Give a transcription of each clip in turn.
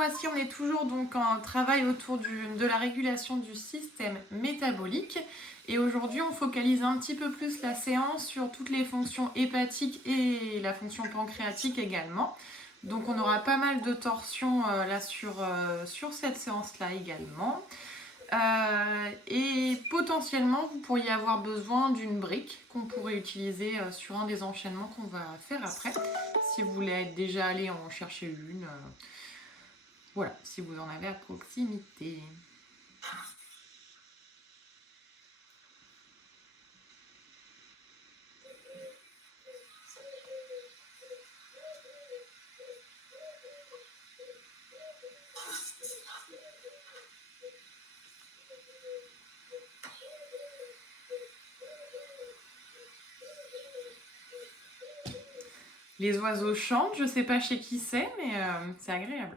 mois-ci, on est toujours donc en travail autour de la régulation du système métabolique. Et aujourd'hui, on focalise un petit peu plus la séance sur toutes les fonctions hépatiques et la fonction pancréatique également. Donc on aura pas mal de torsions là sur cette séance-là également. Et potentiellement, vous pourriez avoir besoin d'une brique qu'on pourrait utiliser sur un des enchaînements qu'on va faire après. Si vous voulez être déjà allé en chercher une, voilà, si vous en avez à proximité. Les oiseaux chantent, je sais pas chez qui c'est, mais c'est agréable.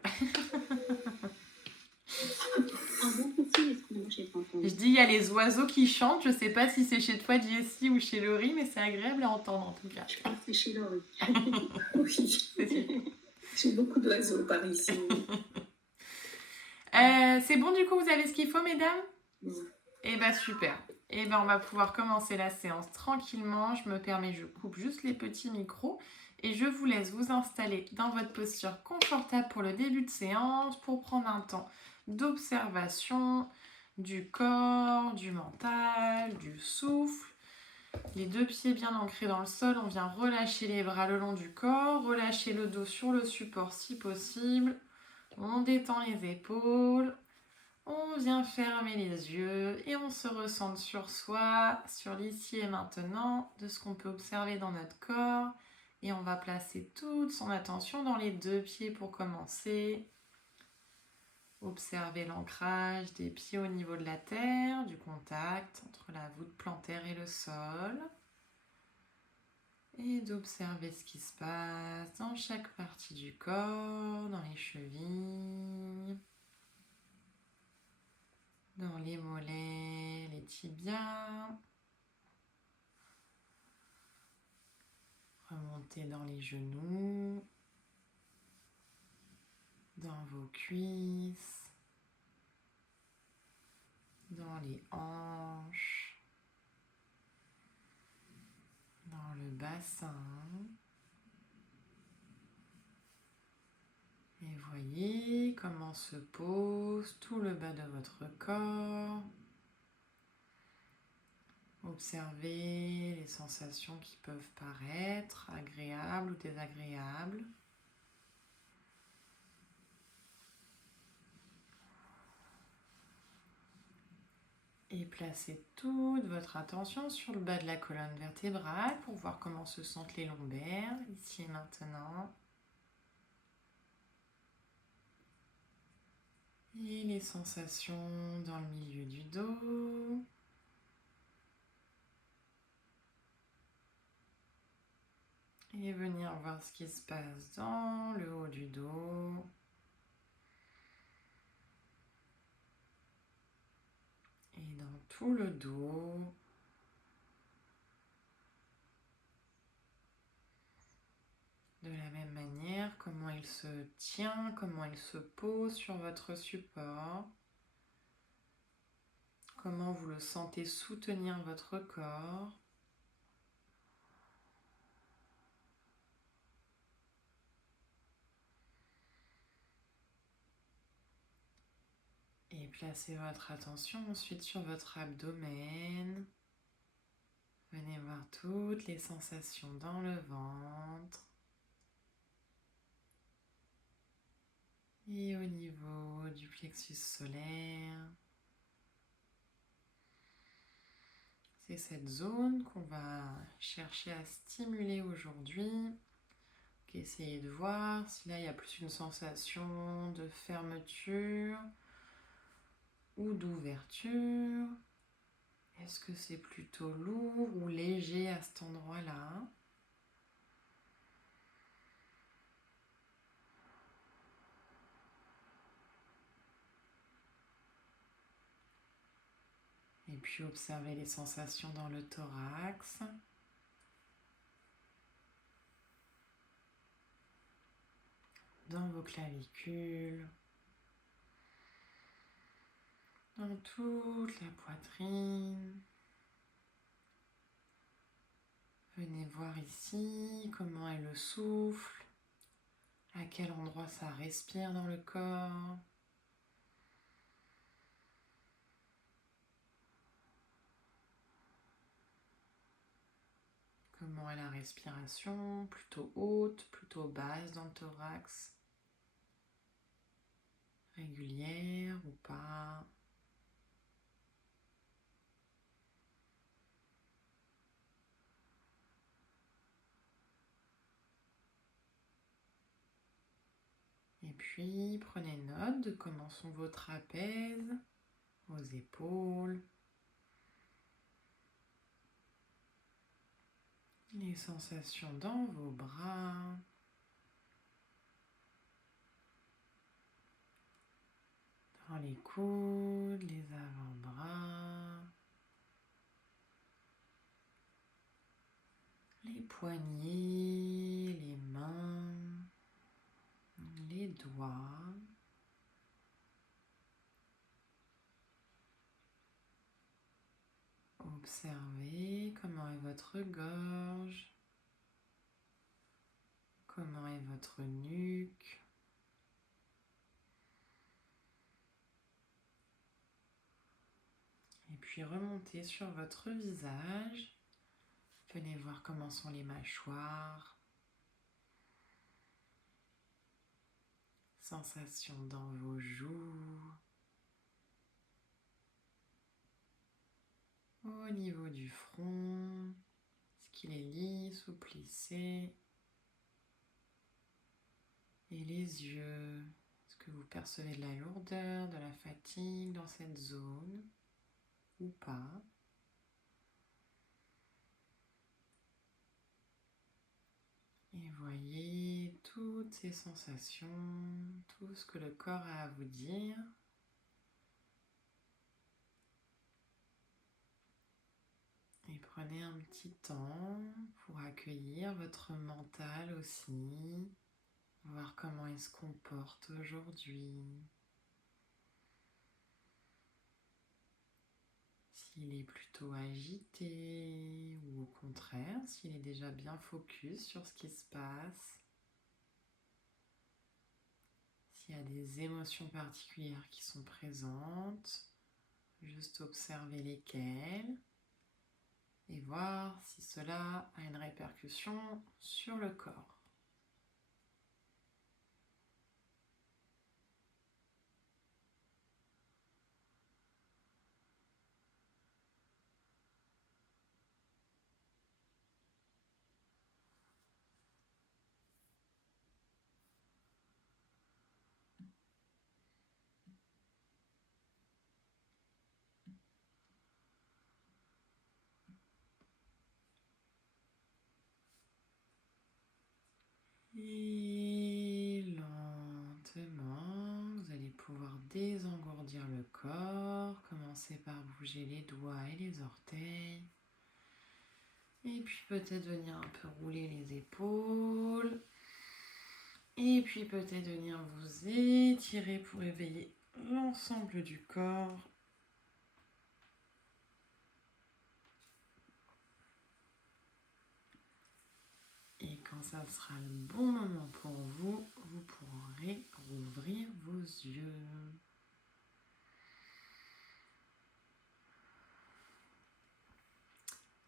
Je dis, il y a les oiseaux qui chantent, je sais pas si c'est chez toi, Jessie, ou chez Laurie, mais c'est agréable à entendre en tout cas. Je pense que c'est chez Laurie. Oui, j'ai beaucoup d'oiseaux par ici. C'est bon, du coup, vous avez ce qu'il faut, mesdames? Oui. Eh ben super. Eh ben on va pouvoir commencer la séance tranquillement. Je me permets, je coupe juste les petits micros et je vous laisse vous installer dans votre posture confortable pour le début de séance, pour prendre un temps d'observation du corps, du mental, du souffle. Les deux pieds bien ancrés dans le sol, on vient relâcher les bras le long du corps, relâcher le dos sur le support si possible. On détend les épaules. On vient fermer les yeux et on se ressente sur soi, sur l'ici et maintenant, de ce qu'on peut observer dans notre corps. Et on va placer toute son attention dans les deux pieds pour commencer. Observer l'ancrage des pieds au niveau de la terre, du contact entre la voûte plantaire et le sol. Et d'observer ce qui se passe dans chaque partie du corps, dans les chevilles, dans les mollets, les tibias. Remontez dans les genoux, dans vos cuisses, dans les hanches, dans le bassin. Et voyez comment se pose tout le bas de votre corps. Observez les sensations qui peuvent paraître agréables ou désagréables. Et placez toute votre attention sur le bas de la colonne vertébrale pour voir comment se sentent les lombaires, ici et maintenant. Et les sensations dans le milieu du dos. Et venir voir ce qui se passe dans le haut du dos. Et dans tout le dos. De la même manière, comment il se tient, comment il se pose sur votre support. Comment vous le sentez soutenir votre corps. Et placez votre attention ensuite sur votre abdomen. Venez voir toutes les sensations dans le ventre. Et au niveau du plexus solaire. C'est cette zone qu'on va chercher à stimuler aujourd'hui. Essayez de voir si là il y a plus une sensation de fermeture ou d'ouverture. Est-ce que c'est plutôt lourd ou léger à cet endroit-là ? Et puis observez les sensations dans le thorax. Dans vos clavicules, dans toute la poitrine. Venez voir ici comment est le souffle, à quel endroit ça respire dans le corps. Comment est la respiration, plutôt haute, plutôt basse dans le thorax, régulière ou pas. Et puis, prenez note de comment sont vos trapèzes, vos épaules, les sensations dans vos bras, dans les coudes, les avant-bras, les poignets, les mains, les doigts. Observez comment est votre gorge, comment est votre nuque. Et puis remontez sur votre visage. Venez voir comment sont les mâchoires. Sensations dans vos joues. Au niveau du front, est-ce qu'il est lisse ou plissé? Et les yeux, est-ce que vous percevez de la lourdeur, de la fatigue dans cette zone ou pas? Et voyez toutes ces sensations, tout ce que le corps a à vous dire. Et prenez un petit temps pour accueillir votre mental aussi, voir comment il se comporte aujourd'hui. S'il est plutôt agité ou au contraire, s'il est déjà bien focus sur ce qui se passe. S'il y a des émotions particulières qui sont présentes, juste observer lesquelles et voir si cela a une répercussion sur le corps. Et lentement, vous allez pouvoir désengourdir le corps. Commencez par bouger les doigts et les orteils. Et puis peut-être venir un peu rouler les épaules. Et puis peut-être venir vous étirer pour éveiller l'ensemble du corps. Et quand ça sera le bon moment pour vous, vous pourrez rouvrir vos yeux.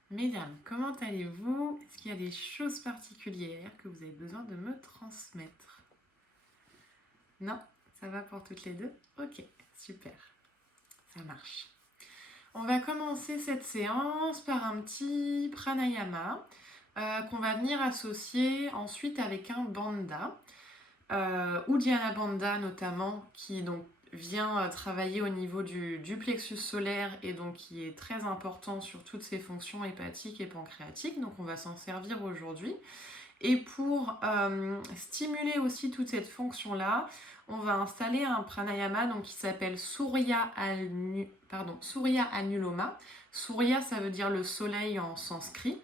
Mesdames, comment allez-vous? Est-ce qu'il y a des choses particulières que vous avez besoin de me transmettre? Non? Ça va pour toutes les deux? Ok, super. Ça marche. On va commencer cette séance par un petit pranayama qu'on va venir associer ensuite avec un bandha, Uddiyana Bandha notamment, qui donc vient travailler au niveau du plexus solaire et donc qui est très important sur toutes ses fonctions hépatiques et pancréatiques. Donc on va s'en servir aujourd'hui. Et pour stimuler aussi toute cette fonction-là, on va installer un pranayama donc, qui s'appelle Surya Anuloma. Surya, ça veut dire le soleil en sanskrit.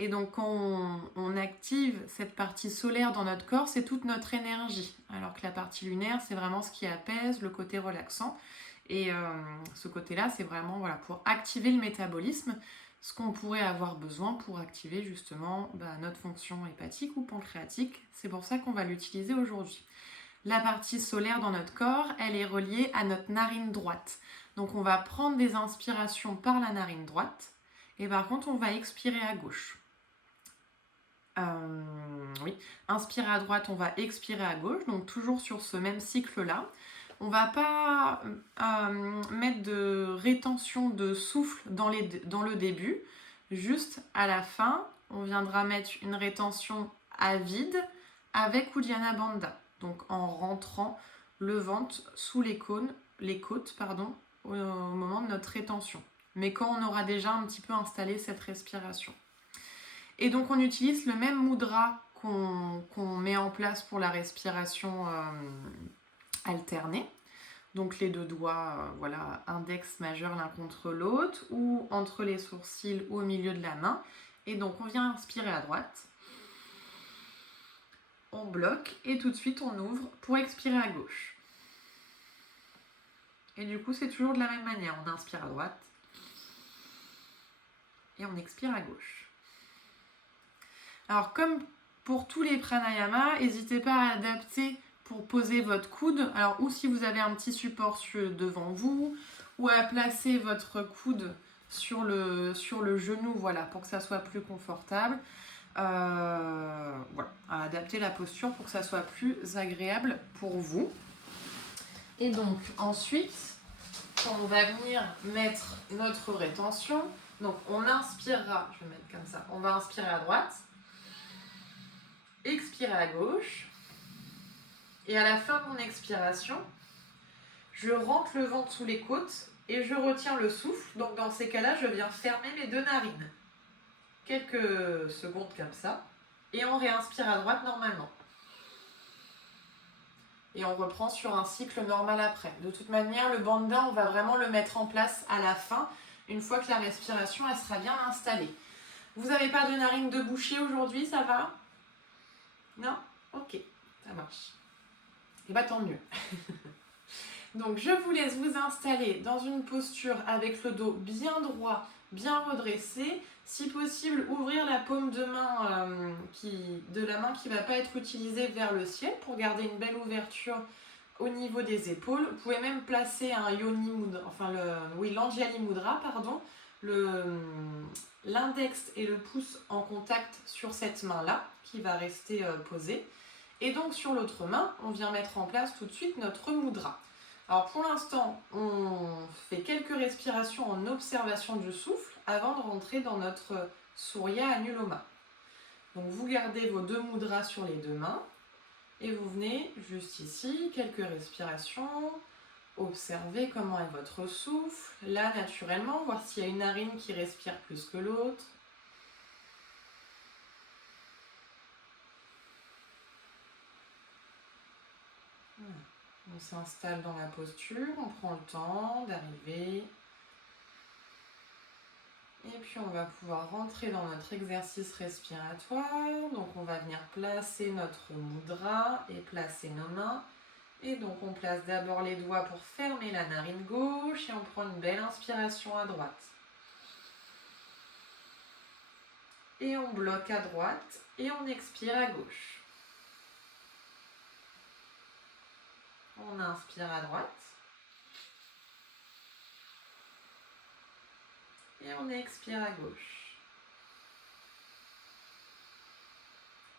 Et donc quand on active cette partie solaire dans notre corps, c'est toute notre énergie. Alors que la partie lunaire, c'est vraiment ce qui apaise, le côté relaxant. Et ce côté-là, c'est vraiment voilà, pour activer le métabolisme, ce qu'on pourrait avoir besoin pour activer justement notre fonction hépatique ou pancréatique. C'est pour ça qu'on va l'utiliser aujourd'hui. La partie solaire dans notre corps, elle est reliée à notre narine droite. Donc on va prendre des inspirations par la narine droite et par contre on va expirer à gauche. Oui, inspirer à droite, on va expirer à gauche, donc toujours sur ce même cycle-là. On va pas mettre de rétention de souffle dans le début, juste à la fin, on viendra mettre une rétention à vide avec Uddiyana Bandha, donc en rentrant le ventre sous les côtes, au moment de notre rétention. Mais quand on aura déjà un petit peu installé cette respiration. Et donc on utilise le même mudra qu'on met en place pour la respiration alternée. Donc les deux doigts, voilà, index majeur l'un contre l'autre, ou entre les sourcils ou au milieu de la main. Et donc on vient inspirer à droite. On bloque et tout de suite on ouvre pour expirer à gauche. Et du coup c'est toujours de la même manière. On inspire à droite et on expire à gauche. Alors comme pour tous les pranayamas, n'hésitez pas à adapter pour poser votre coude. Alors ou si vous avez un petit support devant vous, ou à placer votre coude sur le genou, voilà, pour que ça soit plus confortable. Voilà, à adapter la posture pour que ça soit plus agréable pour vous. Et donc ensuite, quand on va venir mettre notre rétention, donc on inspirera, je vais mettre comme ça, on va inspirer à droite, expirer à gauche, et à la fin de mon expiration, je rentre le ventre sous les côtes et je retiens le souffle. Donc dans ces cas-là, je viens fermer mes deux narines. Quelques secondes comme ça. Et on réinspire à droite normalement. Et on reprend sur un cycle normal après. De toute manière, le bandha, on va vraiment le mettre en place à la fin, une fois que la respiration elle sera bien installée. Vous n'avez pas de narine de bouchée aujourd'hui, ça va? Non? Ok, ça marche. Et bah tant mieux. Donc je vous laisse vous installer dans une posture avec le dos bien droit, bien redressé. Si possible, ouvrir la paume de main de la main qui ne va pas être utilisée vers le ciel pour garder une belle ouverture au niveau des épaules. Vous pouvez même placer un yoni mudra, l'anjali mudra, pardon, l'index et le pouce en contact sur cette main-là qui va rester posée. Et donc sur l'autre main, on vient mettre en place tout de suite notre mudra. Alors pour l'instant, on fait quelques respirations en observation du souffle avant de rentrer dans notre Surya Anuloma. Donc vous gardez vos deux mudras sur les deux mains et vous venez juste ici, quelques respirations, observez comment est votre souffle, là naturellement, voir s'il y a une narine qui respire plus que l'autre. Voilà. On s'installe dans la posture, on prend le temps d'arriver. Et puis on va pouvoir rentrer dans notre exercice respiratoire. Donc on va venir placer notre mudra et placer nos mains. Et donc on place d'abord les doigts pour fermer la narine gauche et on prend une belle inspiration à droite. Et on bloque à droite et on expire à gauche. On inspire à droite. Et on expire à gauche.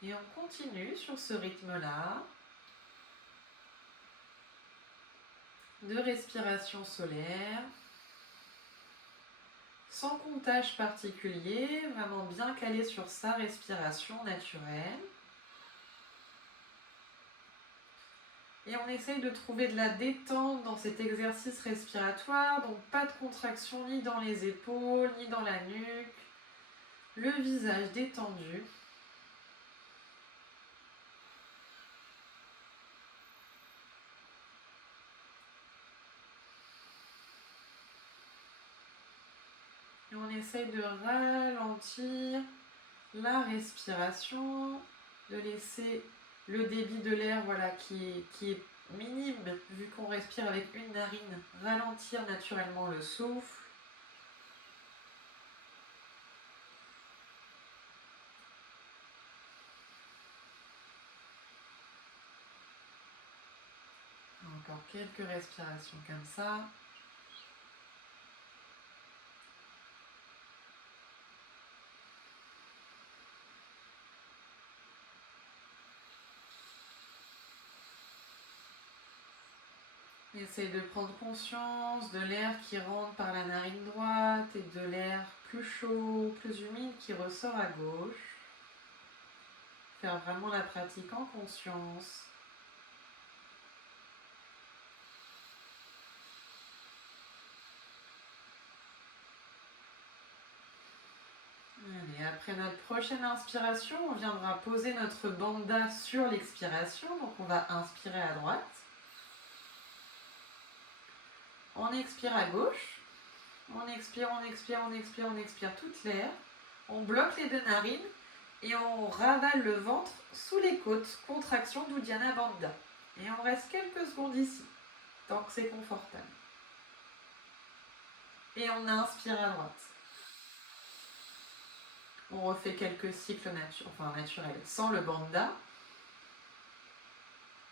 Et on continue sur ce rythme-là de respiration solaire, sans comptage particulier, vraiment bien calé sur sa respiration naturelle. Et on essaye de trouver de la détente dans cet exercice respiratoire, donc pas de contraction ni dans les épaules, ni dans la nuque. Le visage détendu. Et on essaye de ralentir la respiration, de laisser le débit de l'air qui est minime vu qu'on respire avec une narine, ralentir naturellement le souffle. Encore quelques respirations comme ça. Essaye de prendre conscience de l'air qui rentre par la narine droite et de l'air plus chaud, plus humide qui ressort à gauche. Faire vraiment la pratique en conscience. Allez, après notre prochaine inspiration, on viendra poser notre bandha sur l'expiration. Donc on va inspirer à droite. On expire à gauche, on expire, on expire, on expire, on expire toute l'air. On bloque les deux narines et on ravale le ventre sous les côtes, contraction d'Uddiyana Bandha. Et on reste quelques secondes ici, tant que c'est confortable. Et on inspire à droite. On refait quelques cycles naturels sans le bandha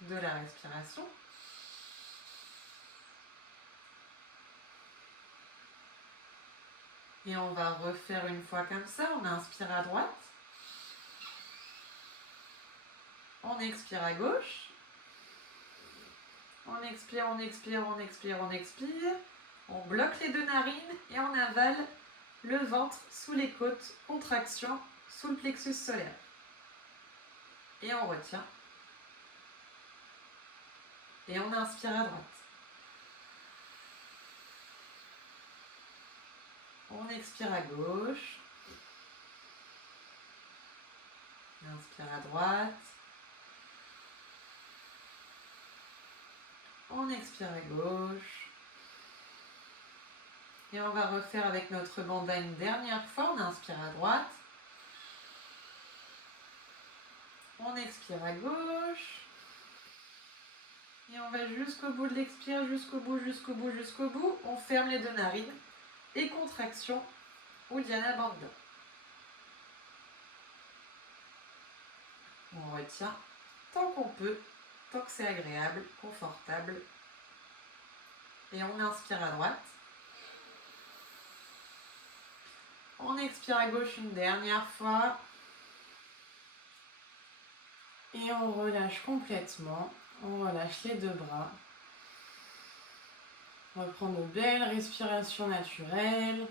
de la respiration. Et on va refaire une fois comme ça. On inspire à droite. On expire à gauche. On expire, on expire, on expire, on expire. On bloque les deux narines et on avale le ventre sous les côtes, contraction sous le plexus solaire. Et on retient. Et on inspire à droite. On expire à gauche. On inspire à droite. On expire à gauche. Et on va refaire avec notre bandha une dernière fois. On inspire à droite. On expire à gauche. Et on va jusqu'au bout de l'expire, jusqu'au bout, jusqu'au bout, jusqu'au bout. On ferme les deux narines. Et contraction Uddiyana Bandha. On retient tant qu'on peut, tant que c'est agréable, confortable. Et on inspire à droite. On expire à gauche une dernière fois. Et on relâche complètement. On relâche les deux bras. On reprend de belles respirations naturelles.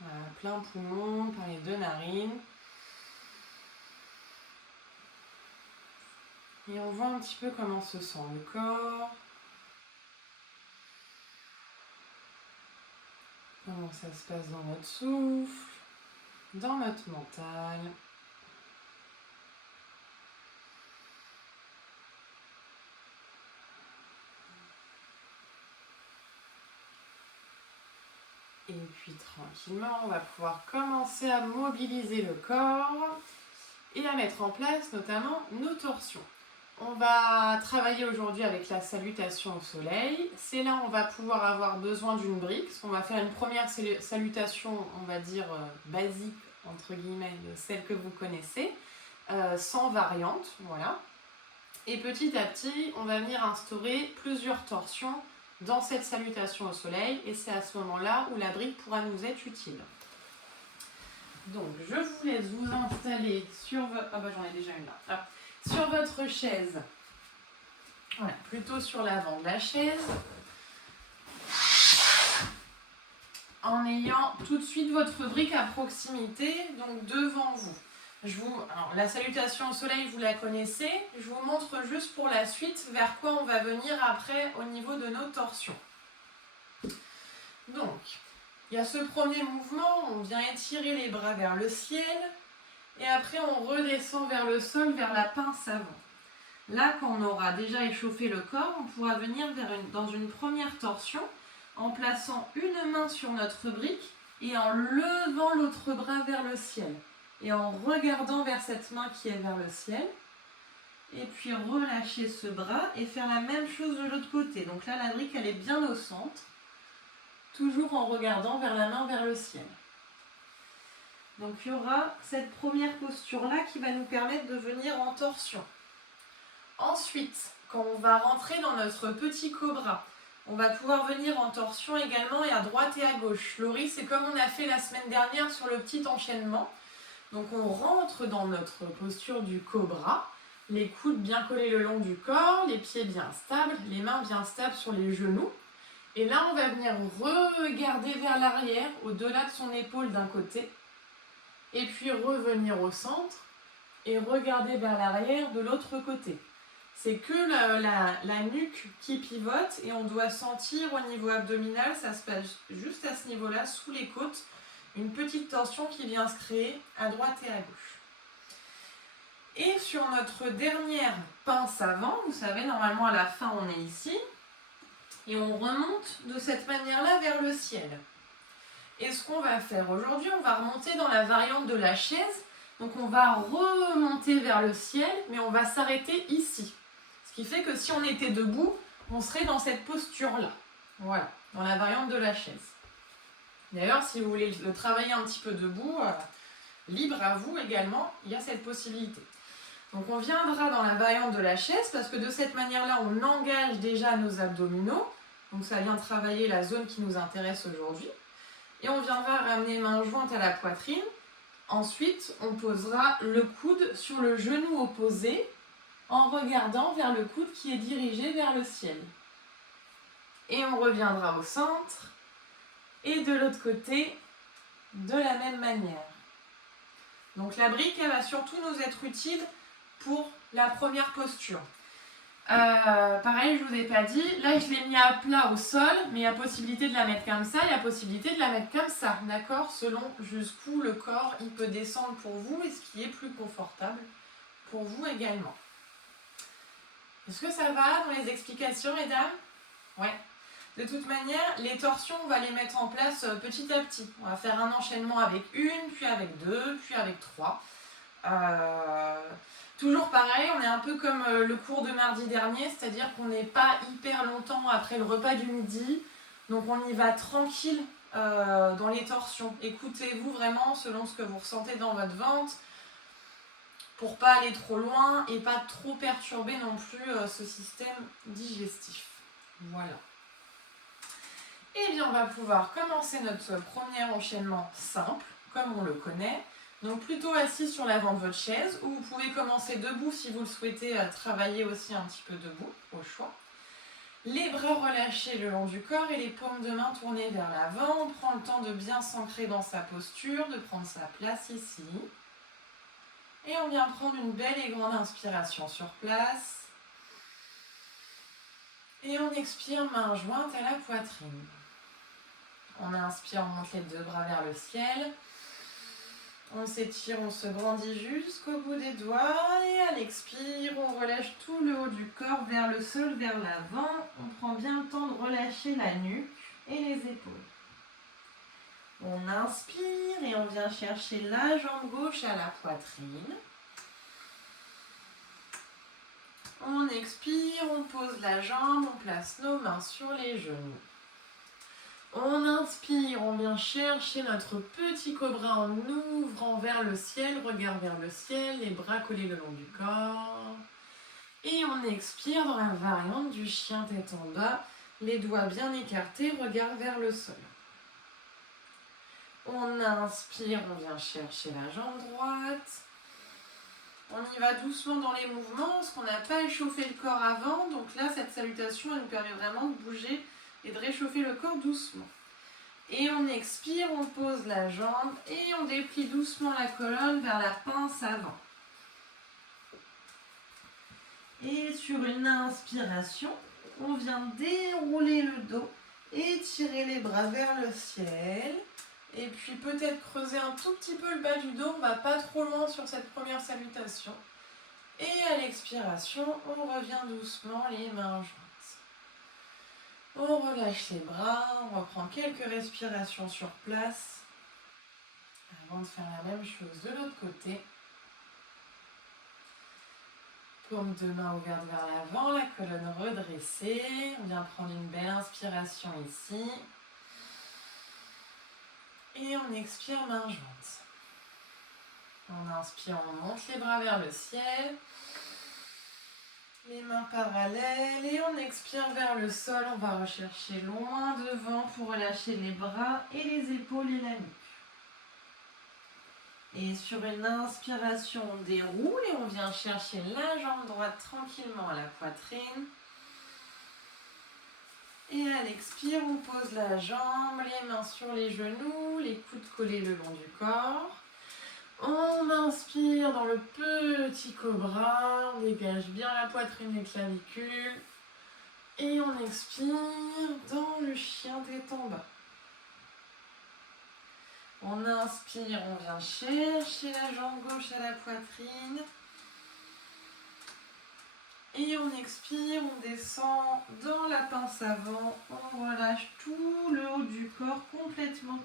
Voilà, plein poumon par les deux narines. Et on voit un petit peu comment se sent le corps. Comment ça se passe dans notre souffle, dans notre mental. Et puis tranquillement, on va pouvoir commencer à mobiliser le corps et à mettre en place notamment nos torsions. On va travailler aujourd'hui avec la salutation au soleil. C'est là où on va pouvoir avoir besoin d'une brique. On va faire une première salutation, on va dire basique, entre guillemets, de celle que vous connaissez, sans variante, voilà. Et petit à petit, on va venir instaurer plusieurs torsions dans cette salutation au soleil, et c'est à ce moment-là où la brique pourra nous être utile. Donc, je vous laisse vous installer sur votre... Ah bah j'en ai déjà une là. Ah. Sur votre chaise. Voilà, plutôt sur l'avant de la chaise. En ayant tout de suite votre brique à proximité, donc devant vous. Alors, la salutation au soleil, vous la connaissez. Je vous montre juste pour la suite vers quoi on va venir après au niveau de nos torsions. Donc, il y a ce premier mouvement, on vient étirer les bras vers le ciel et après on redescend vers le sol, vers la pince avant. Là, quand on aura déjà échauffé le corps, on pourra venir dans une première torsion en plaçant une main sur notre brique et en levant l'autre bras vers le ciel. Et en regardant vers cette main qui est vers le ciel, Et puis relâcher ce bras et faire la même chose de l'autre côté. Donc là, la brique, elle est bien au centre. Toujours en regardant vers la main, vers le ciel. Donc il y aura cette première posture-là qui va nous permettre de venir en torsion. Ensuite, quand on va rentrer dans notre petit cobra, on va pouvoir venir en torsion également et à droite et à gauche. Laurie, c'est comme on a fait la semaine dernière sur le petit enchaînement. Donc on rentre dans notre posture du cobra, les coudes bien collés le long du corps, les pieds bien stables, les mains bien stables sur les genoux. Et là, on va venir regarder vers l'arrière, au-delà de son épaule d'un côté, et puis revenir au centre et regarder vers l'arrière de l'autre côté. C'est que la nuque qui pivote et on doit sentir au niveau abdominal, ça se passe juste à ce niveau-là, sous les côtes, une petite tension qui vient se créer à droite et à gauche. Et sur notre dernière pince avant, vous savez, normalement à la fin on est ici, et on remonte de cette manière-là vers le ciel. Et ce qu'on va faire aujourd'hui, on va remonter dans la variante de la chaise, donc on va remonter vers le ciel, mais on va s'arrêter ici. Ce qui fait que si on était debout, on serait dans cette posture-là. Voilà, dans la variante de la chaise. D'ailleurs, si vous voulez le travailler un petit peu debout, libre à vous également, il y a cette possibilité. Donc on viendra dans la variante de la chaise parce que de cette manière-là, on engage déjà nos abdominaux. Donc ça vient travailler la zone qui nous intéresse aujourd'hui. Et on viendra ramener main jointe à la poitrine. Ensuite, on posera le coude sur le genou opposé en regardant vers le coude qui est dirigé vers le ciel. Et on reviendra au centre. Et de l'autre côté, de la même manière. Donc la brique, elle va surtout nous être utile pour la première posture. Pareil, je ne vous ai pas dit, là je l'ai mis à plat au sol, mais il y a possibilité de la mettre comme ça, il y a possibilité de la mettre comme ça, d'accord? Selon jusqu'où le corps il peut descendre pour vous et ce qui est plus confortable pour vous également. Est-ce que ça va dans les explications, mesdames? Ouais. De toute manière, les torsions, on va les mettre en place petit à petit. On va faire un enchaînement avec une, puis avec deux, puis avec trois. Toujours pareil, on est un peu comme le cours de mardi dernier, c'est-à-dire qu'on n'est pas hyper longtemps après le repas du midi. Donc on y va tranquille dans les torsions. Écoutez-vous vraiment selon ce que vous ressentez dans votre ventre pour pas aller trop loin et pas trop perturber non plus ce système digestif. Voilà. Et bien on va pouvoir commencer notre premier enchaînement simple, comme on le connaît. Donc plutôt assis sur l'avant de votre chaise, ou vous pouvez commencer debout si vous le souhaitez travailler aussi un petit peu debout, au choix. Les bras relâchés le long du corps et les paumes de main tournées vers l'avant. On prend le temps de bien s'ancrer dans sa posture, de prendre sa place ici. Et on vient prendre une belle et grande inspiration sur place. Et on expire, main jointe à la poitrine. On inspire, on monte les deux bras vers le ciel. On s'étire, on se grandit jusqu'au bout des doigts. Et à l'expire, on relâche tout le haut du corps vers le sol, vers l'avant. On prend bien le temps de relâcher la nuque et les épaules. On inspire et on vient chercher la jambe gauche à la poitrine. On expire, on pose la jambe, on place nos mains sur les genoux. On inspire, on vient chercher notre petit cobra en ouvrant vers le ciel, regard vers le ciel, les bras collés le long du corps. Et on expire dans la variante du chien tête en bas, les doigts bien écartés, regard vers le sol. On inspire, on vient chercher la jambe droite. On y va doucement dans les mouvements, parce qu'on n'a pas échauffé le corps avant. Donc là, cette salutation, elle nous permet vraiment de bouger et de réchauffer le corps doucement. Et on expire, on pose la jambe et on déplie doucement la colonne vers la pince avant. Et sur une inspiration, on vient dérouler le dos et tirer les bras vers le ciel. Et puis peut-être creuser un tout petit peu le bas du dos, on ne va pas trop loin sur cette première salutation. Et à l'expiration, on revient doucement les mains jointes. On relâche les bras, on reprend quelques respirations sur place avant de faire la même chose de l'autre côté. Paume de main ouverte vers l'avant, la colonne redressée. On vient prendre une belle inspiration ici. Et on expire, main jointe. On inspire, on monte les bras vers le ciel. Les mains parallèles. Et on expire vers le sol. On va rechercher loin devant pour relâcher les bras et les épaules et la nuque. Et sur une inspiration, on déroule et on vient chercher la jambe droite tranquillement à la poitrine. Et à l'expire, on pose la jambe, les mains sur les genoux, les coudes collés le long du corps. On inspire dans le petit cobra, on dégage bien la poitrine et les clavicules. Et on expire dans le chien tête en bas. On inspire, on vient chercher la jambe gauche à la poitrine. Et on expire, on descend dans la pince avant. On relâche tout le haut du corps complètement.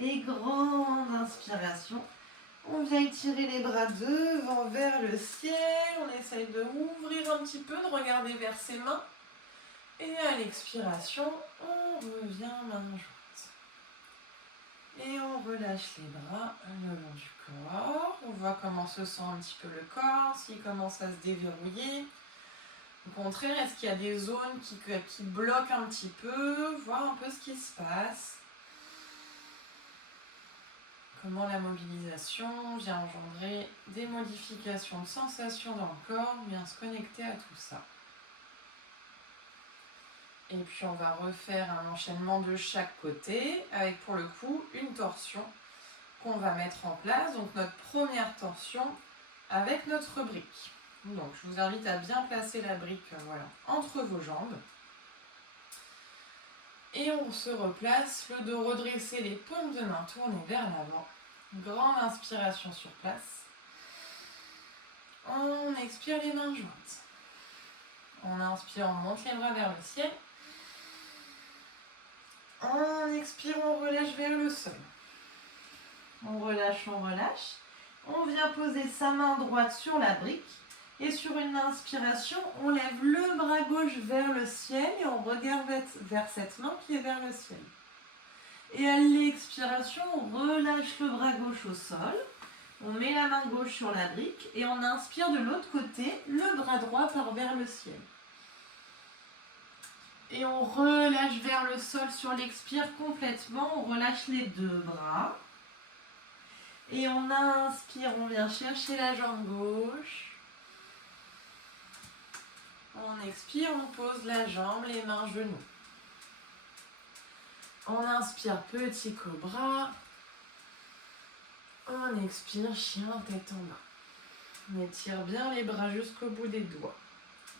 Et grande inspiration. On vient étirer les bras devant vers le ciel. On essaye de ouvrir un petit peu, de regarder vers ses mains. Et à l'expiration, on revient main jointe. Et on relâche les bras le long du corps. On voit comment se sent un petit peu le corps, s'il commence à se déverrouiller. Au contraire, est-ce qu'il y a des zones qui bloquent un petit peu? Voir un peu ce qui se passe. Comment la mobilisation vient engendrer des modifications de sensations dans le corps, vient se connecter à tout ça. Et puis on va refaire un enchaînement de chaque côté avec pour le coup une torsion qu'on va mettre en place. Donc notre première torsion avec notre brique. Donc je vous invite à bien placer la brique voilà, entre vos jambes. Et on se replace, le dos redressé, les paumes de main tournées vers l'avant. Grande inspiration sur place. On expire les mains jointes. On inspire, on monte les bras vers le ciel. On expire, on relâche vers le sol. On relâche, on relâche. On vient poser sa main droite sur la brique. Et sur une inspiration, on lève le bras gauche vers le ciel et on regarde vers cette main qui est vers le ciel. Et à l'expiration, on relâche le bras gauche au sol. On met la main gauche sur la brique et on inspire de l'autre côté, le bras droit part vers le ciel. Et on relâche vers le sol sur l'expire complètement. On relâche les deux bras. Et on inspire, on vient chercher la jambe gauche. On expire, on pose la jambe, les mains genoux. On inspire, petit cobra. On expire, chien tête en bas. On étire bien les bras jusqu'au bout des doigts.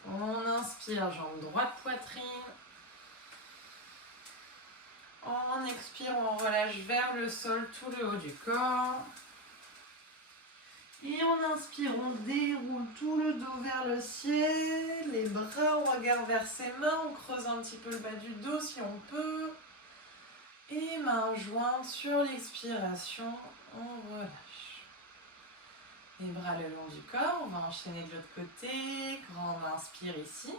On inspire, jambe droite, poitrine. On expire, on relâche vers le sol tout le haut du corps. Et on inspire, on déroule tout le dos vers le ciel. Les bras, on regarde vers ses mains. On creuse un petit peu le bas du dos si on peut. Et mains jointes sur l'expiration, on relâche. Les bras le long du corps, on va enchaîner de l'autre côté. Grande inspire ici.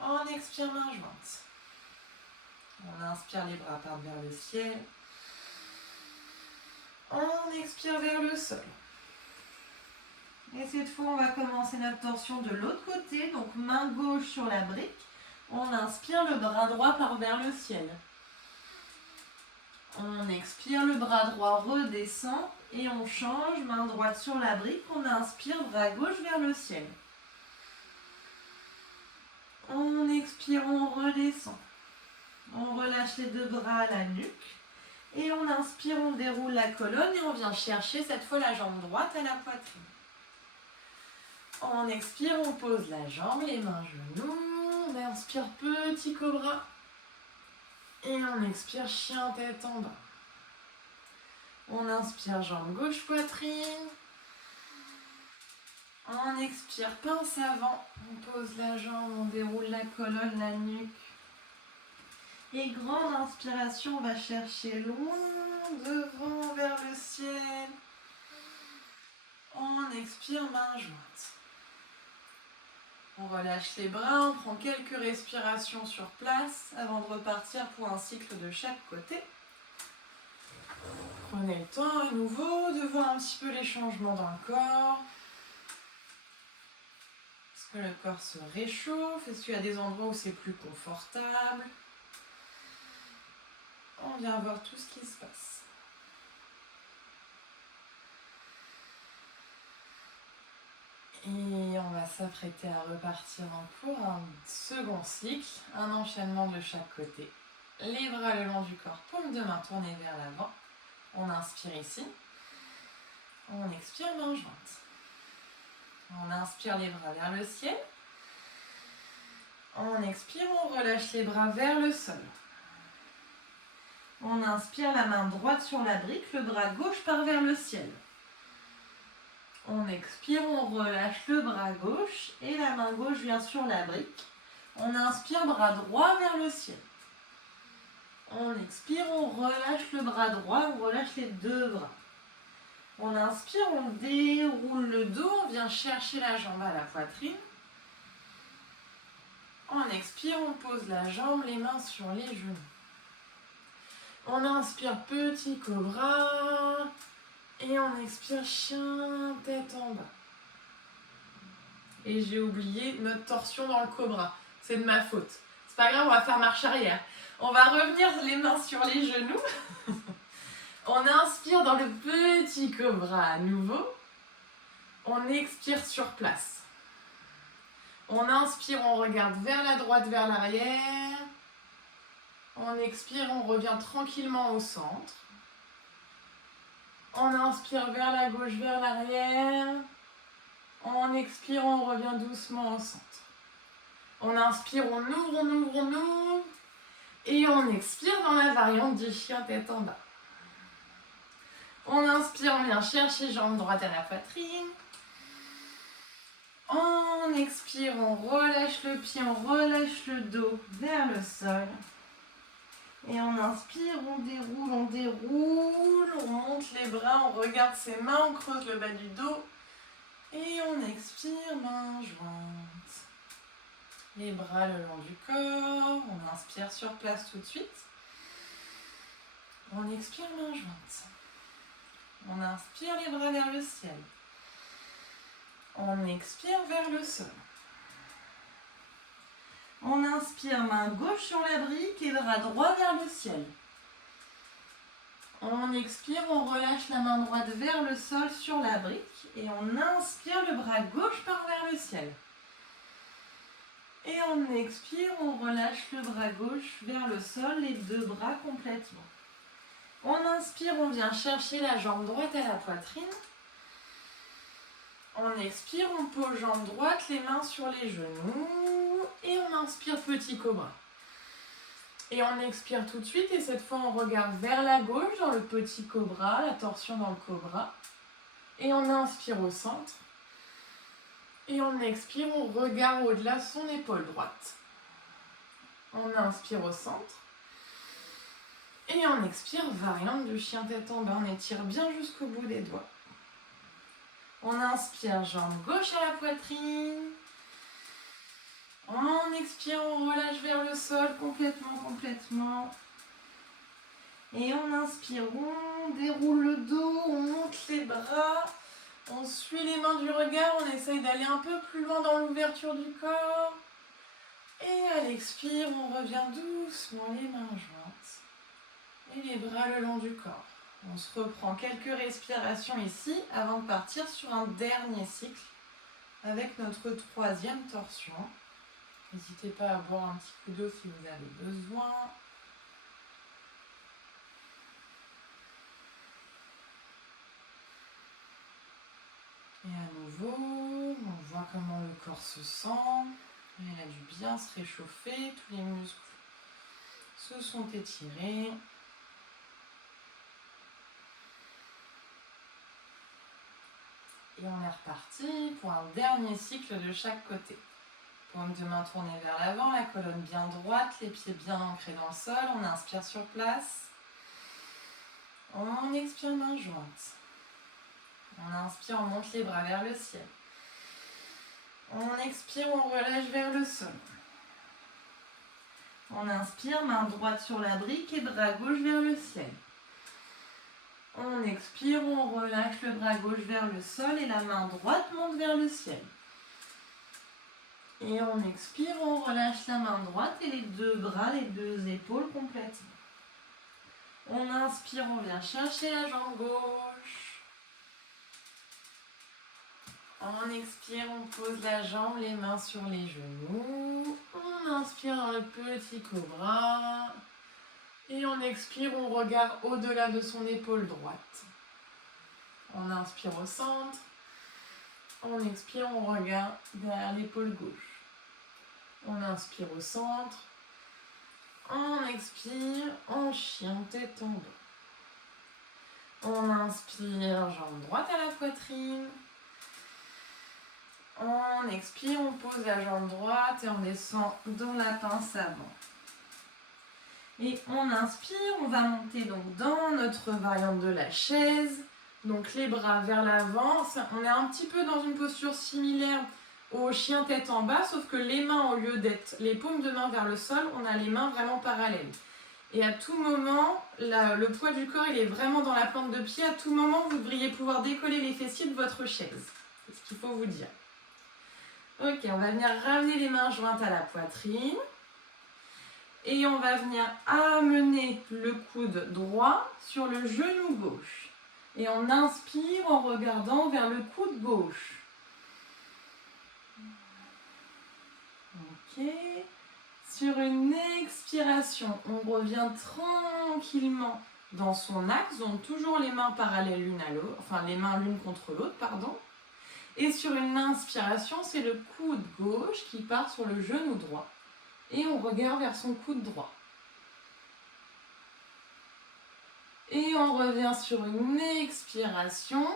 On expire, main jointe. On inspire, les bras partent vers le ciel. On expire vers le sol. Et cette fois, on va commencer notre torsion de l'autre côté. Donc, main gauche sur la brique. On inspire, le bras droit part vers le ciel. On expire, le bras droit redescend. Et on change, main droite sur la brique. On inspire, bras gauche vers le ciel. On expire, on redescend. On relâche les deux bras à la nuque. Et on inspire, on déroule la colonne et on vient chercher cette fois la jambe droite à la poitrine. On expire, on pose la jambe, les mains genoux. On inspire, petit cobra. Et on expire, chien tête en bas. On inspire, jambe gauche, poitrine. On expire, pince avant. On pose la jambe, on déroule la colonne, la nuque. Et grande inspiration, on va chercher loin devant vers le ciel. On expire, main jointe. On relâche les bras, on prend quelques respirations sur place avant de repartir pour un cycle de chaque côté. Prenez le temps à nouveau de voir un petit peu les changements dans le corps. Est-ce que le corps se réchauffe? Est-ce qu'il y a des endroits où c'est plus confortable? On vient voir tout ce qui se passe. Et on va s'apprêter à repartir pour un second cycle, un enchaînement de chaque côté. Les bras le long du corps, paume de main tournée vers l'avant. On inspire ici. On expire, main jointe. On inspire les bras vers le ciel. On expire, on relâche les bras vers le sol. On inspire la main droite sur la brique, le bras gauche part vers le ciel. On expire, on relâche le bras gauche et la main gauche vient sur la brique. On inspire, bras droit vers le ciel. On expire, on relâche le bras droit, on relâche les deux bras. On inspire, on déroule le dos, on vient chercher la jambe à la poitrine. On expire, on pose la jambe, les mains sur les genoux. On inspire, petit cobra. Et on expire, chien, tête en bas. Et j'ai oublié notre torsion dans le cobra. C'est de ma faute. C'est pas grave, on va faire marche arrière. On va revenir les mains sur les genoux. On inspire dans le petit cobra à nouveau. On expire sur place. On inspire, on regarde vers la droite, vers l'arrière. On expire, on revient tranquillement au centre. On inspire vers la gauche, vers l'arrière. On expire, on revient doucement au centre. On inspire, on ouvre, on ouvre, on ouvre. Et on expire dans la variante du chien tête en bas. On inspire, on vient chercher jambe droite à la poitrine. On expire, on relâche le pied, on relâche le dos vers le sol. Et on inspire, on déroule, on monte les bras, on regarde ses mains, on creuse le bas du dos. Et on expire, main jointe. Les bras le long du corps, on inspire sur place tout de suite. On expire, main jointe. On inspire les bras vers le ciel. On expire vers le sol. On inspire, main gauche sur la brique et bras droit vers le ciel. On expire, on relâche la main droite vers le sol sur la brique et on inspire, le bras gauche part vers le ciel. Et on expire, on relâche le bras gauche vers le sol, les deux bras complètement. On inspire, on vient chercher la jambe droite à la poitrine. On expire, on pose jambe droite, les mains sur les genoux. Et on inspire, petit cobra. Et on expire tout de suite et cette fois on regarde vers la gauche dans le petit cobra, la torsion dans le cobra. Et on inspire au centre. Et on expire, on regarde au-delà son épaule droite. On inspire au centre. Et on expire, variante du chien tête en bas. On étire bien jusqu'au bout des doigts. On inspire, jambe gauche à la poitrine. On expire, on relâche vers le sol complètement. Et on inspire, on déroule le dos, on monte les bras. On suit les mains du regard, on essaye d'aller un peu plus loin dans l'ouverture du corps. Et à l'expire, on revient doucement les mains jointes. Et les bras le long du corps. On se reprend quelques respirations ici avant de partir sur un dernier cycle avec notre troisième torsion. N'hésitez pas à boire un petit coup d'eau si vous avez besoin. Et à nouveau, on voit comment le corps se sent. Il a dû bien se réchauffer, tous les muscles se sont étirés. Et on est reparti pour un dernier cycle de chaque côté. Paume de main tournée vers l'avant, la colonne bien droite, les pieds bien ancrés dans le sol. On inspire sur place. On expire, main jointe. On inspire, on monte les bras vers le ciel. On expire, on relâche vers le sol. On inspire, main droite sur la brique et bras gauche vers le ciel. On expire, on relâche le bras gauche vers le sol et la main droite monte vers le ciel. Et on expire, on relâche la main droite et les deux bras, les deux épaules complètement. On inspire, on vient chercher la jambe gauche. On expire, on pose la jambe, les mains sur les genoux. On inspire dans le petit cobra. Et on expire, on regarde au-delà de son épaule droite. On inspire au centre. On expire, on regarde derrière l'épaule gauche. On inspire au centre. On expire, on chien tête en bas. On inspire, jambe droite à la poitrine. On expire, on pose la jambe droite et on descend dans la pince avant. Et on inspire, on va monter donc dans notre variante de la chaise. Donc les bras vers l'avant. On est un petit peu dans une posture similaire au chien tête en bas, sauf que les mains, au lieu d'être les paumes de main vers le sol, on a les mains vraiment parallèles. Et à tout moment, le poids du corps, il est vraiment dans la plante de pied. À tout moment, vous devriez pouvoir décoller les fessiers de votre chaise. C'est ce qu'il faut vous dire. Ok, on va venir ramener les mains jointes à la poitrine. Et on va venir amener le coude droit sur le genou gauche. Et on inspire en regardant vers le coude gauche. Ok. Sur une expiration, on revient tranquillement dans son axe. Donc toujours les mains parallèles l'une à l'autre. Enfin, les mains l'une contre l'autre, pardon. Et sur une inspiration, c'est le coude gauche qui part sur le genou droit. Et on regarde vers son coude droit. Et on revient sur une expiration,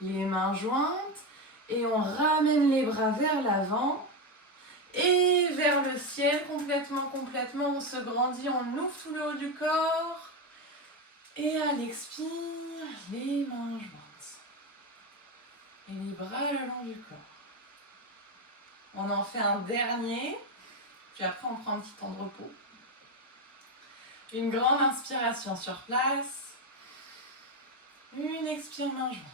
les mains jointes, et on ramène les bras vers l'avant et vers le ciel complètement, on se grandit, on ouvre tout le haut du corps. Et à l'expire, les mains jointes. Et les bras le long du corps. On en fait un dernier. Puis après, on prend un petit temps de repos. Une grande inspiration sur place. Une expire, main jointe.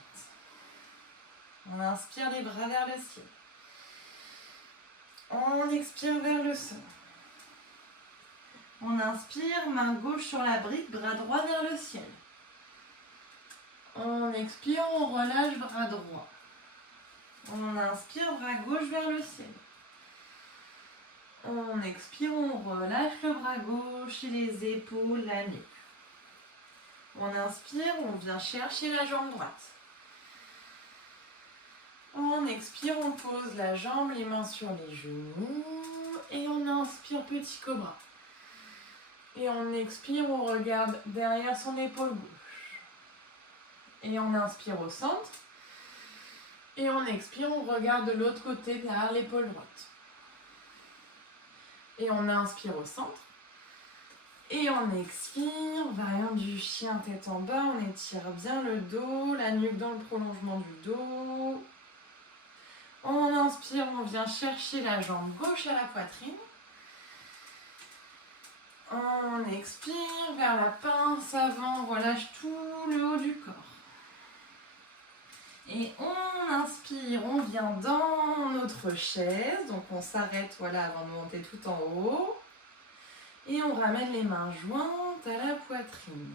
On inspire les bras vers le ciel. On expire vers le sol. On inspire, main gauche sur la brique, bras droit vers le ciel. On expire, on relâche, bras droit. On inspire, bras gauche vers le ciel. On expire, on relâche le bras gauche et les épaules, la nuque. On inspire, on vient chercher la jambe droite. On expire, on pose la jambe, les mains sur les genoux. Et on inspire, petit cobra. Et on expire, on regarde derrière son épaule gauche. Et on inspire au centre. Et on expire, on regarde de l'autre côté derrière l'épaule droite. Et on inspire au centre. Et on expire, variante du chien tête en bas, on étire bien le dos, la nuque dans le prolongement du dos. On inspire, on vient chercher la jambe gauche à la poitrine. On expire vers la pince avant, on relâche tout le haut du corps. Et on inspire, on vient dans notre chaise, donc on s'arrête voilà, avant de monter tout en haut. Et on ramène les mains jointes à la poitrine.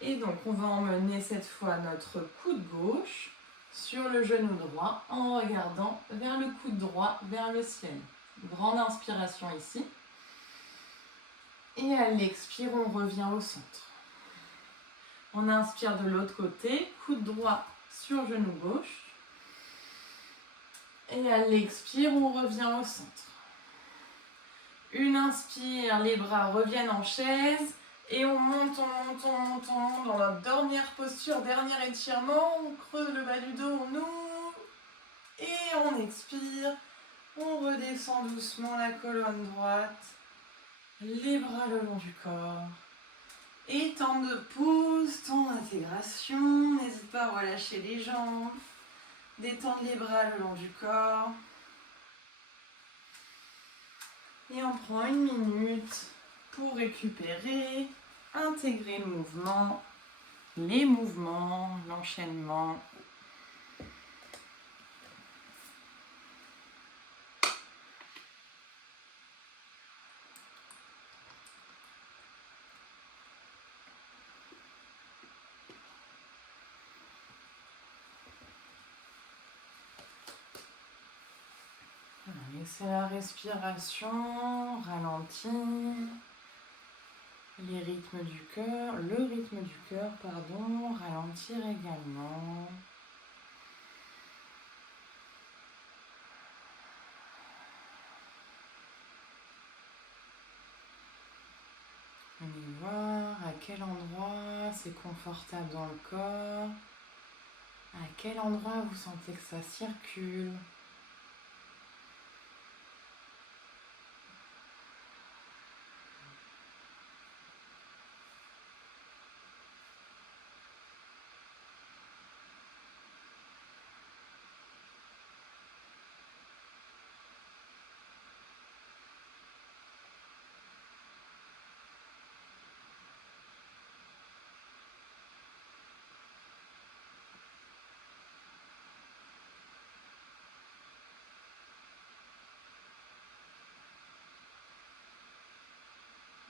Et donc on va emmener cette fois notre coude gauche sur le genou droit en regardant vers le coude droit, vers le ciel. Grande inspiration ici. Et à l'expire, on revient au centre. On inspire de l'autre côté, coude droit sur genou gauche. Et à l'expire, on revient au centre. Une inspire, les bras reviennent en chaise. Et on monte dans notre dernière posture, dernier étirement. On creuse le bas du dos, on ouvre. Et on expire. On redescend doucement la colonne droite. Les bras le long du corps. Et temps de pause, temps d'intégration. N'hésite pas à relâcher les jambes, détendre les bras le long du corps. Et on prend 1 minute pour récupérer, intégrer le mouvement, les mouvements, l'enchaînement. Laissez la respiration ralentir, le rythme du cœur, pardon, ralentir également. Allez voir à quel endroit c'est confortable dans le corps, à quel endroit vous sentez que ça circule.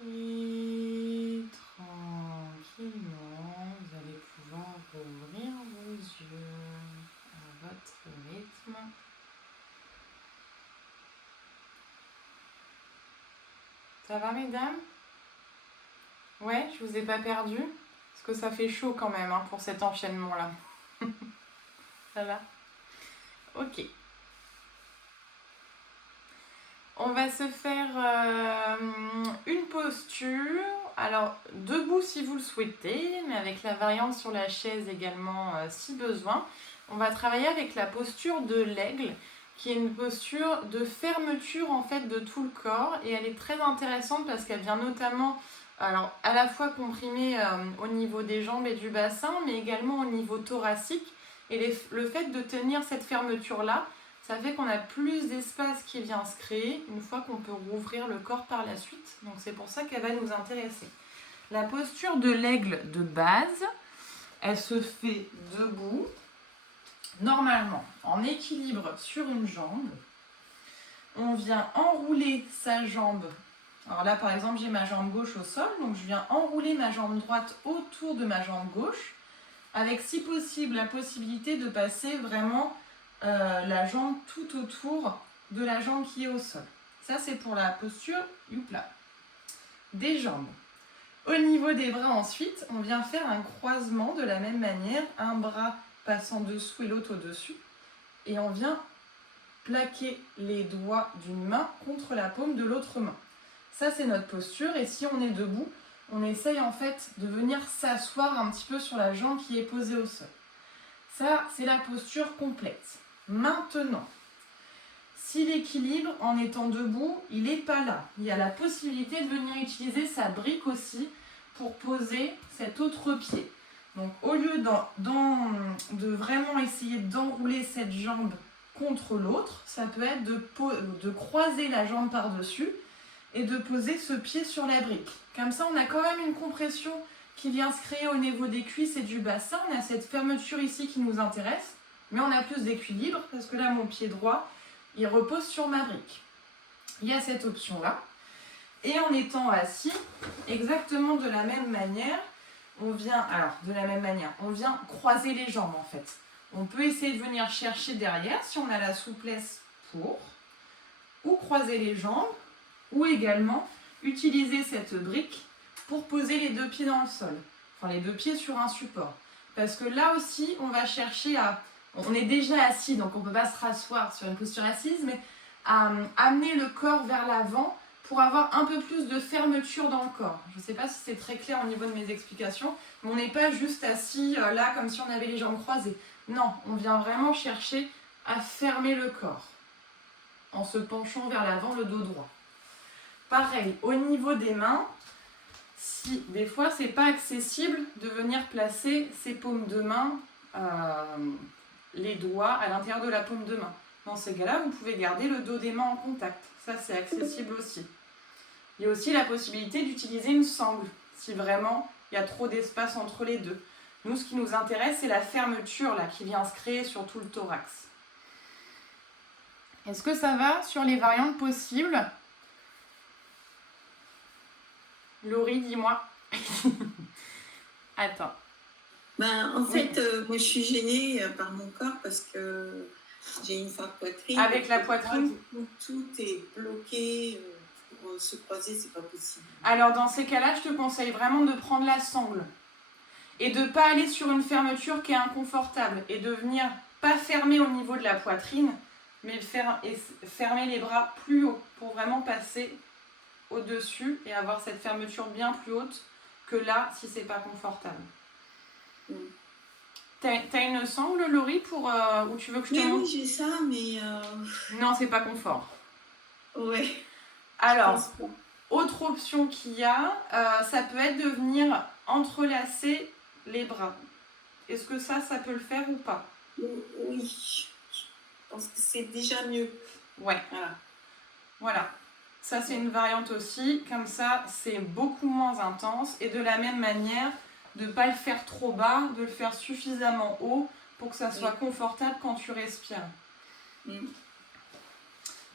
Et tranquillement, vous allez pouvoir ouvrir vos yeux à votre rythme. Ça va, mesdames? Ouais, je vous ai pas perdu? Parce que ça fait chaud quand même pour cet enchaînement-là. Ça va? Ok. On va se faire une posture, alors debout si vous le souhaitez, mais avec la variante sur la chaise également si besoin. On va travailler avec la posture de l'aigle, qui est une posture de fermeture en fait de tout le corps, et elle est très intéressante parce qu'elle vient notamment, alors à la fois comprimer au niveau des jambes et du bassin, mais également au niveau thoracique, et le fait de tenir cette fermeture-là, ça fait qu'on a plus d'espace qui vient se créer une fois qu'on peut rouvrir le corps par la suite. Donc c'est pour ça qu'elle va nous intéresser. La posture de l'aigle de base, elle se fait debout, normalement en équilibre sur une jambe. On vient enrouler sa jambe. Alors là par exemple j'ai ma jambe gauche au sol, donc je viens enrouler ma jambe droite autour de ma jambe gauche, avec si possible la possibilité de passer vraiment la jambe tout autour de la jambe qui est au sol. Ça, c'est pour la posture youpla. Des jambes. Au niveau des bras ensuite, on vient faire un croisement de la même manière, un bras passant dessous et l'autre au-dessus. Et on vient plaquer les doigts d'une main contre la paume de l'autre main. Ça, c'est notre posture. Et si on est debout, on essaye en fait de venir s'asseoir un petit peu sur la jambe qui est posée au sol. Ça, c'est la posture complète. Maintenant, si l'équilibre en étant debout, il n'est pas là, il y a la possibilité de venir utiliser sa brique aussi pour poser cet autre pied. Donc au lieu de vraiment essayer d'enrouler cette jambe contre l'autre, ça peut être de croiser la jambe par-dessus et de poser ce pied sur la brique. Comme ça, on a quand même une compression qui vient se créer au niveau des cuisses et du bassin. On a cette fermeture ici qui nous intéresse, mais on a plus d'équilibre parce que là, mon pied droit, il repose sur ma brique. Il y a cette option-là. Et en étant assis, exactement de la même manière, on vient croiser les jambes en fait. On peut essayer de venir chercher derrière si on a la souplesse pour, ou croiser les jambes, ou également utiliser cette brique pour poser les deux pieds dans le sol, enfin les deux pieds sur un support. Parce que là aussi, on va chercher à... On est déjà assis, donc on ne peut pas se rasseoir sur une posture assise, mais à amener le corps vers l'avant pour avoir un peu plus de fermeture dans le corps. Je ne sais pas si c'est très clair au niveau de mes explications, mais on n'est pas juste assis là comme si on avait les jambes croisées. Non, on vient vraiment chercher à fermer le corps en se penchant vers l'avant, le dos droit. Pareil, au niveau des mains, si des fois c'est pas accessible de venir placer ses paumes de main, les doigts à l'intérieur de la paume de main. Dans ces cas-là, vous pouvez garder le dos des mains en contact. Ça, c'est accessible aussi. Il y a aussi la possibilité d'utiliser une sangle, si vraiment il y a trop d'espace entre les deux. Nous, ce qui nous intéresse, c'est la fermeture là, qui vient se créer sur tout le thorax. Est-ce que ça va sur les variantes possibles? Laurie, dis-moi. Attends. Ben, en fait, moi, je suis gênée par mon corps parce que j'ai une forte poitrine. Avec la poitrine? Tout est bloqué. Pour se croiser, c'est pas possible. Alors, dans ces cas-là, je te conseille vraiment de prendre la sangle. Et de ne pas aller sur une fermeture qui est inconfortable. Et de venir pas fermer au niveau de la poitrine, mais fermer les bras plus haut pour vraiment passer au-dessus et avoir cette fermeture bien plus haute que là, si c'est pas confortable. T'as une sangle, Laurie, pour où tu veux que je te montre? Oui, j'ai ça, mais... Non, c'est pas confort. Ouais. Alors, autre option qu'il y a, ça peut être de venir entrelacer les bras. Est-ce que ça peut le faire ou pas? Oui. Je pense que c'est déjà mieux. Ouais. Voilà. Ça, c'est une variante aussi. Comme ça, c'est beaucoup moins intense. Et de la même manière, de ne pas le faire trop bas, de le faire suffisamment haut pour que ça soit confortable quand tu respires.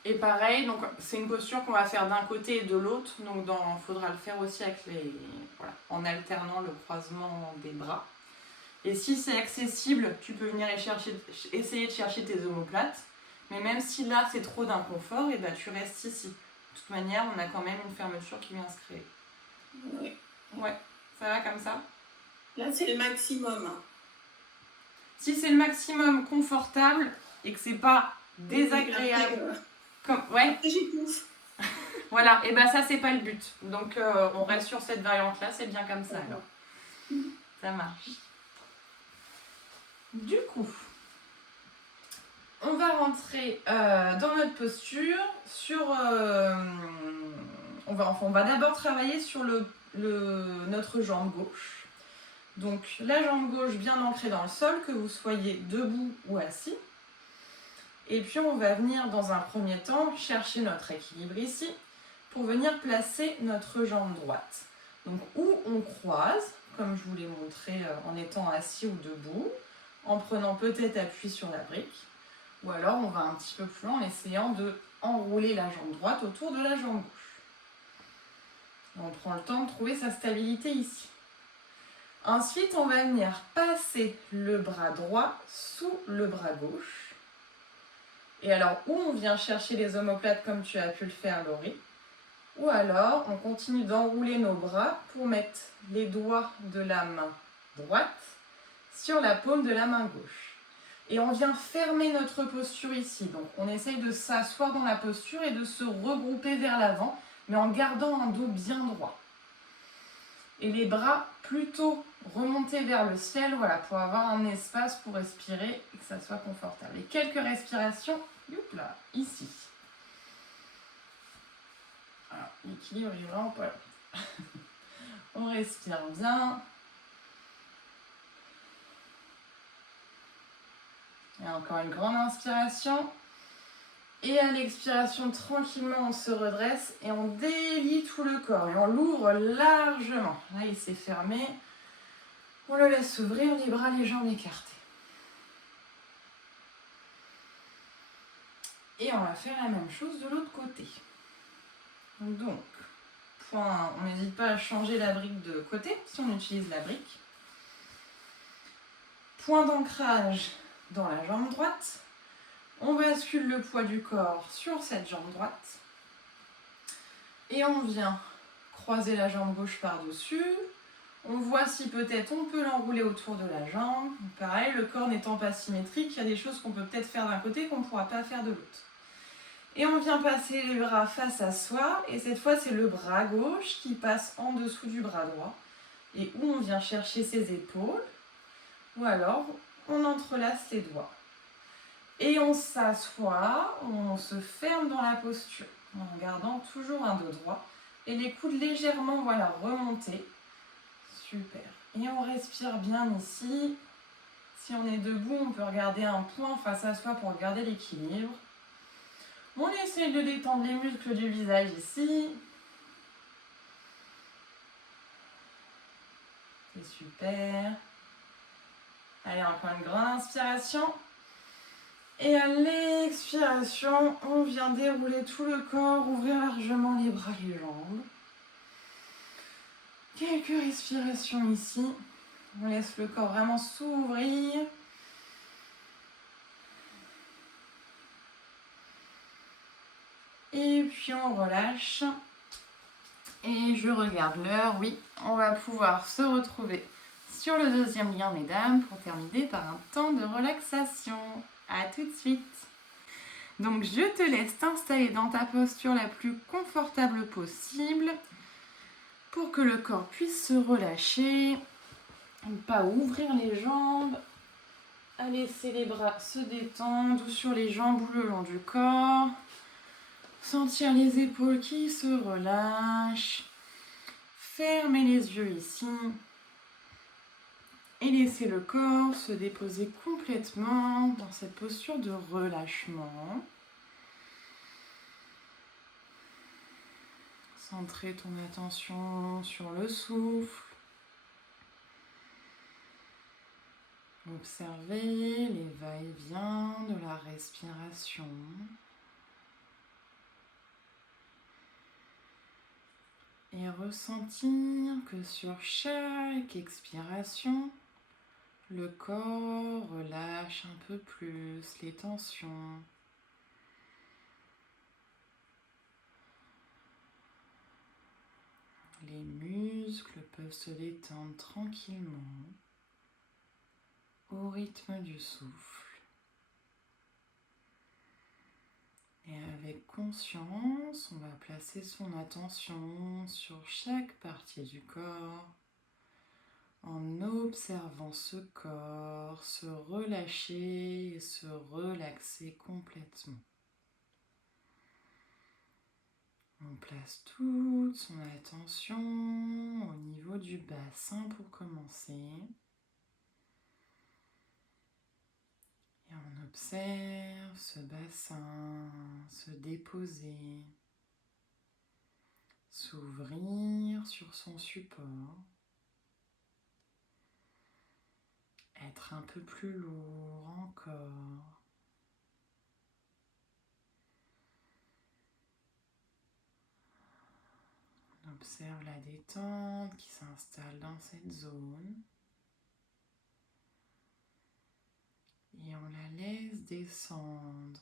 Et pareil, donc c'est une posture qu'on va faire d'un côté et de l'autre. Donc il faudra le faire aussi avec en alternant le croisement des bras. Et si c'est accessible, tu peux venir essayer de chercher tes omoplates. Mais même si là c'est trop d'inconfort, et tu restes ici. De toute manière, on a quand même une fermeture qui vient se créer. Oui. Ouais, ça va comme ça? Là, c'est le maximum. Si c'est le maximum confortable et que c'est pas désagréable, Après, j'étouffe. Voilà, et ça c'est pas le but. Donc on reste sur cette variante-là, c'est bien comme ça alors. Ça marche. Du coup, on va rentrer dans notre posture sur... on va d'abord travailler sur notre jambe gauche. Donc la jambe gauche bien ancrée dans le sol, que vous soyez debout ou assis. Et puis on va venir dans un premier temps chercher notre équilibre ici pour venir placer notre jambe droite. Donc où on croise, comme je vous l'ai montré en étant assis ou debout, en prenant peut-être appui sur la brique, ou alors on va un petit peu plus loin en essayant de enrouler la jambe droite autour de la jambe gauche. On prend le temps de trouver sa stabilité ici. Ensuite, on va venir passer le bras droit sous le bras gauche. Et alors, où on vient chercher les omoplates comme tu as pu le faire, Laurie, ou alors on continue d'enrouler nos bras pour mettre les doigts de la main droite sur la paume de la main gauche. Et on vient fermer notre posture ici. Donc on essaye de s'asseoir dans la posture et de se regrouper vers l'avant, mais en gardant un dos bien droit. Et les bras plutôt remontés vers le ciel, voilà, pour avoir un espace pour respirer et que ça soit confortable. Et quelques respirations, là, ici. Alors, l'équilibre est vraiment pas là. On respire bien. Et encore une grande inspiration. Et à l'expiration, tranquillement, on se redresse et on délie tout le corps. Et on l'ouvre largement. Là, il s'est fermé. On le laisse s'ouvrir, les bras, les jambes écartées. Et on va faire la même chose de l'autre côté. Donc, on n'hésite pas à changer la brique de côté si on utilise la brique. Point d'ancrage dans la jambe droite. On bascule le poids du corps sur cette jambe droite. Et on vient croiser la jambe gauche par-dessus. On voit si peut-être on peut l'enrouler autour de la jambe. Pareil, le corps n'étant pas symétrique, il y a des choses qu'on peut peut-être faire d'un côté qu'on ne pourra pas faire de l'autre. Et on vient passer les bras face à soi. Et cette fois, c'est le bras gauche qui passe en dessous du bras droit. Et où on vient chercher ses épaules. Ou alors, on entrelace les doigts. Et on s'assoit, on se ferme dans la posture, en gardant toujours un dos droit. Et les coudes légèrement, voilà, remontés. Super. Et on respire bien ici. Si on est debout, on peut regarder un point face à soi pour garder l'équilibre. On essaye de détendre les muscles du visage ici. C'est super. Allez, encore une grande inspiration. Et à l'expiration, on vient dérouler tout le corps, ouvrir largement les bras et les jambes. Quelques respirations ici. On laisse le corps vraiment s'ouvrir. Et puis on relâche. Et je regarde l'heure. Oui, on va pouvoir se retrouver sur le deuxième lien, mesdames, pour terminer par un temps de relaxation. À tout de suite. Donc je te laisse t'installer dans ta posture la plus confortable possible pour que le corps puisse se relâcher, ne pas ouvrir les jambes, à laisser les bras se détendre sur les jambes ou le long du corps, sentir les épaules qui se relâchent, fermer les yeux ici et laisser le corps se déposer complètement dans cette posture de relâchement. Centrer ton attention sur le souffle. Observer les va-et-vient de la respiration. Et ressentir que sur chaque expiration, le corps relâche un peu plus les tensions. Les muscles peuvent se détendre tranquillement au rythme du souffle. Et avec conscience, on va placer son attention sur chaque partie du corps en observant ce corps se relâcher et se relaxer complètement. On place toute son attention au niveau du bassin pour commencer. Et on observe ce bassin se déposer, s'ouvrir sur son support, être un peu plus lourd encore. On observe la détente qui s'installe dans cette zone. Et on la laisse descendre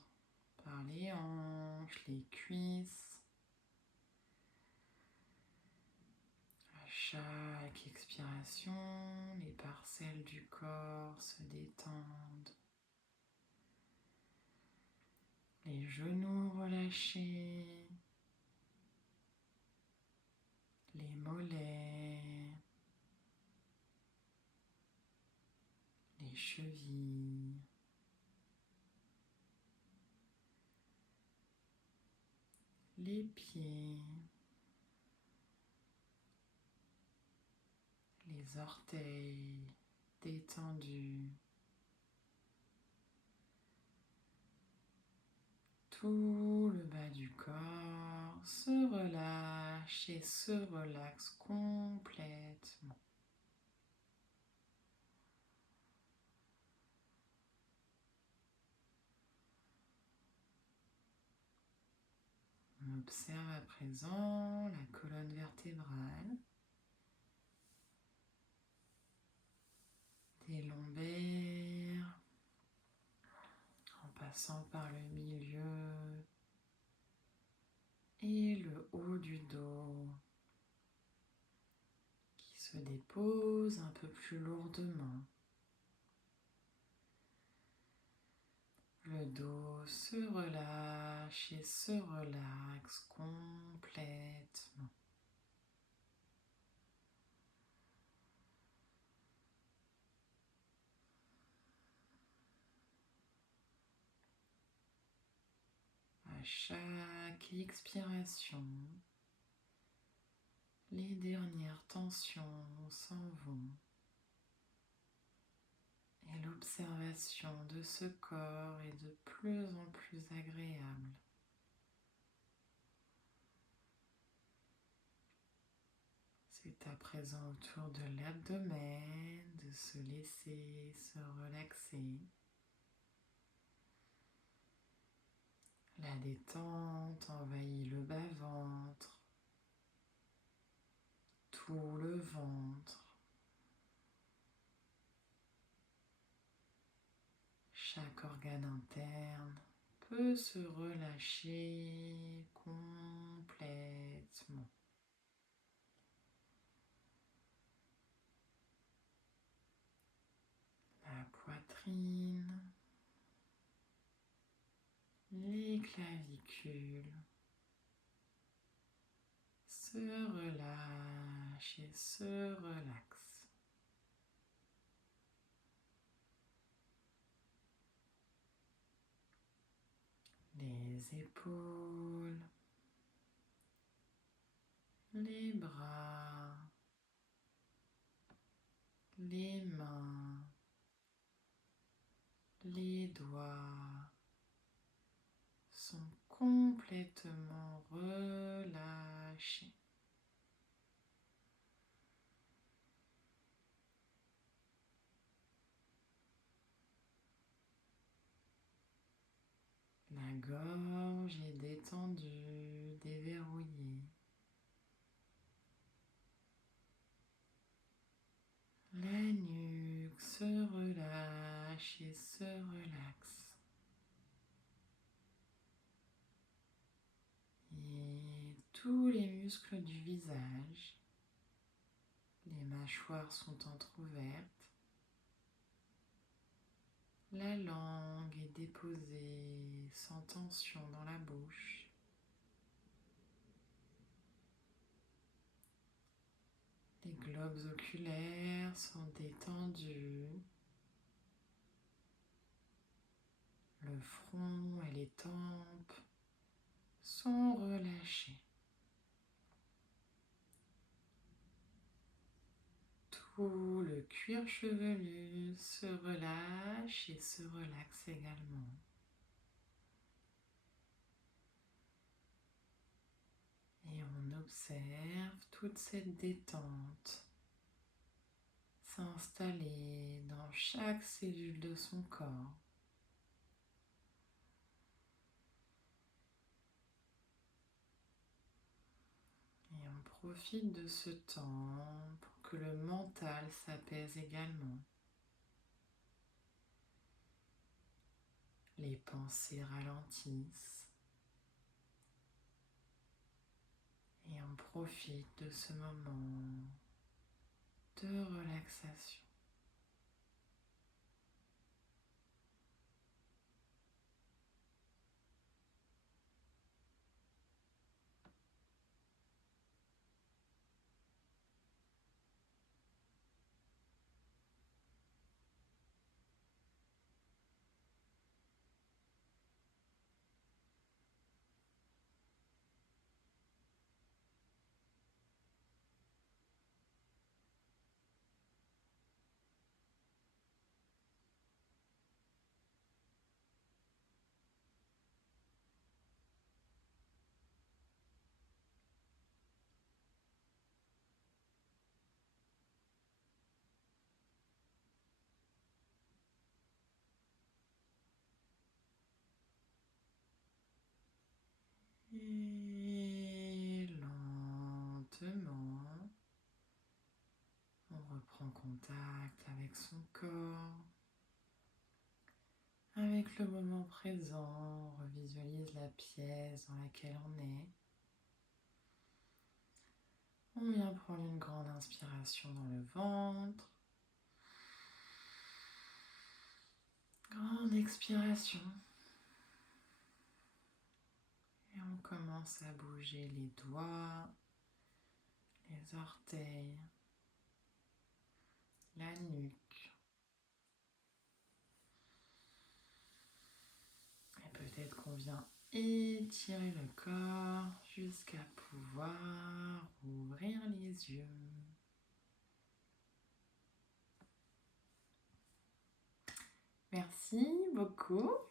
par les hanches, les cuisses. À chaque expiration, les parcelles du corps se détendent. Les genoux relâchés, les mollets, les chevilles, les pieds, les orteils détendus. Tout le bas du corps se relâche et se relaxe complètement. On observe à présent la colonne vertébrale, des lombaires, en passant par le milieu et le haut du dos qui se dépose un peu plus lourdement. Le dos se relâche et se relaxe complètement. À chaque expiration, Les dernières tensions s'en vont. Et l'observation de ce corps est de plus en plus agréable. C'est à présent au tour de l'abdomen de se laisser se relaxer. La détente envahit le bas-ventre, tout le ventre. Chaque organe interne peut se relâcher complètement. La poitrine, les clavicules se relâchent et se relaxent. Les épaules, les bras, les mains, les doigts sont complètement relâchés. La gorge est détendue, déverrouillée. La nuque se relâche et se relaxe. Et tous les muscles du visage, les mâchoires sont entr'ouvertes. La langue est déposée sans tension dans la bouche. Les globes oculaires sont détendus. Le front et les tempes sont relâchés. Tout le cuir chevelu se relâche et se relaxe également. Et on observe toute cette détente s'installer dans chaque cellule de son corps. Et on profite de ce temps pour que le mental s'apaise également. Les pensées ralentissent. Et on profite de ce moment de relaxation. Et lentement, on reprend contact avec son corps, avec le moment présent. On revisualise la pièce dans laquelle on est. On vient prendre une grande inspiration dans le ventre. Grande expiration. Et on commence à bouger les doigts, les orteils, la nuque. Et peut-être qu'on vient Étirez le corps jusqu'à pouvoir ouvrir les yeux. Merci beaucoup.